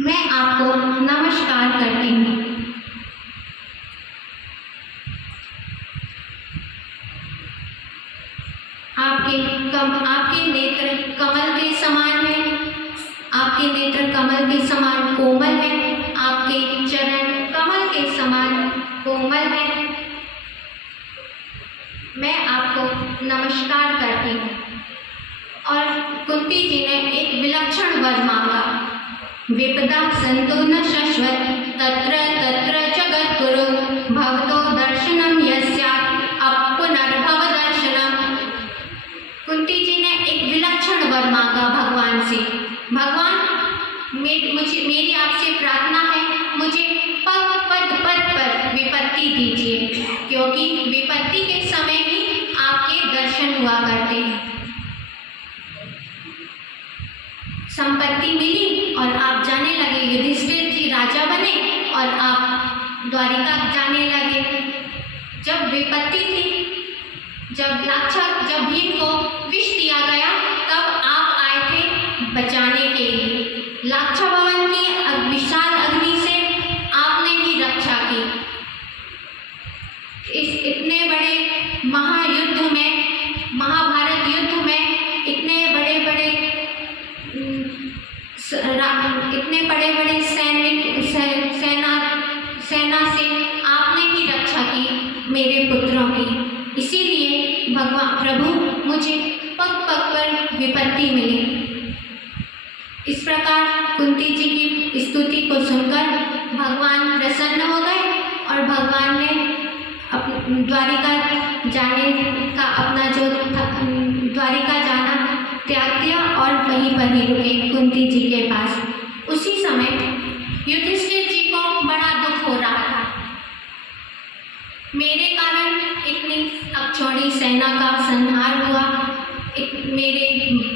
मैं आपको नमस्कार करती हूँ। आपके नेत्र कमल के समान हैं। आपके नेत्र कमल के समान कोमल हैं। आपके चरण कमल के समान कोमल हैं। मैं आपको नमस्कार करती हूँ। और कुंती जी ने एक विलक्षण वर मांगा। विपदा सन्तु न शश्वत तत्र तत्र जगद्गुरु भवतो दर्शनम यस्यात् अपुनर्भव दर्शनम। कुंती जी ने एक विलक्षण वर मांगा भगवान से। भगवान, मेरी आपसे प्रार्थना है, मुझे पद पर विपत्ति दीजिए, क्योंकि विपत्ति के समय ही आपके दर्शन हुआ करते हैं। संपत्ति मिली और आप जाने लगे, युधिष्ठिर जी राजा बने और आप द्वारिका जाने लगे। जब विपत्ति थी, जब भीम को विष दिया गया, तब आप आए थे बचाने के लिए। लाक्षा भवन की विशाल अग्नि से आपने ही रक्षा की। इस इतने बड़े महायुद्ध में, महाभारत युद्ध में, इतने बड़े बड़े सेना से आपने ही रक्षा की मेरे पुत्रों की। इसीलिए भगवान प्रभु, मुझे पग पग पर विपत्ति मिली। इस प्रकार कुंती जी की स्तुति को सुनकर भगवान प्रसन्न हो गए और भगवान ने द्वारिका जाने का अपना जो द्वारिका जाना त्याग दिया और वहीं पर ही रुके कुंती जी के पास। उसी समय युधिष्ठिर जी को बड़ा दुख हो रहा था। मेरे कारण इतनी अक्षौणी सेना का संहार हुआ, मेरे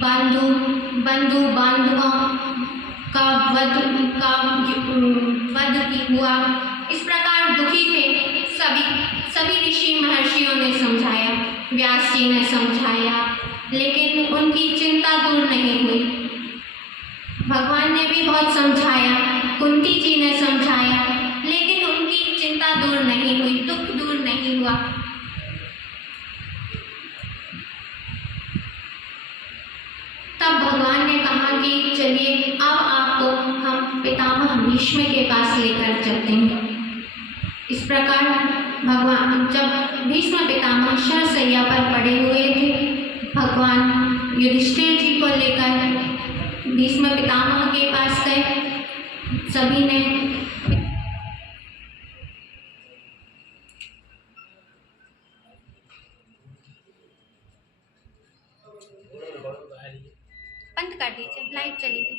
बांधुओं का वध हुआ। इस प्रकार दुखी थे सभी ऋषि महर्षियों ने समझाया, व्यास जी ने समझाया, लेकिन उनकी चिंता दूर नहीं हुई। भगवान ने भी बहुत समझाया, कुंती जी ने समझाया, लेकिन उनकी चिंता दूर नहीं हुई, दुख दूर नहीं हुआ। तब भगवान ने कहा कि चलिए अब आपको हम पितामह भीष्म के पास लेकर चलते हैं। इस प्रकार भगवान, जब भीष्म पितामह शरशैया पर पड़े हुए थे, भगवान युधिष्ठिर जी को लेकर भीष्म पितामह के पास गए। सभी ने बंद कर दीजिए, लाइट चली गई।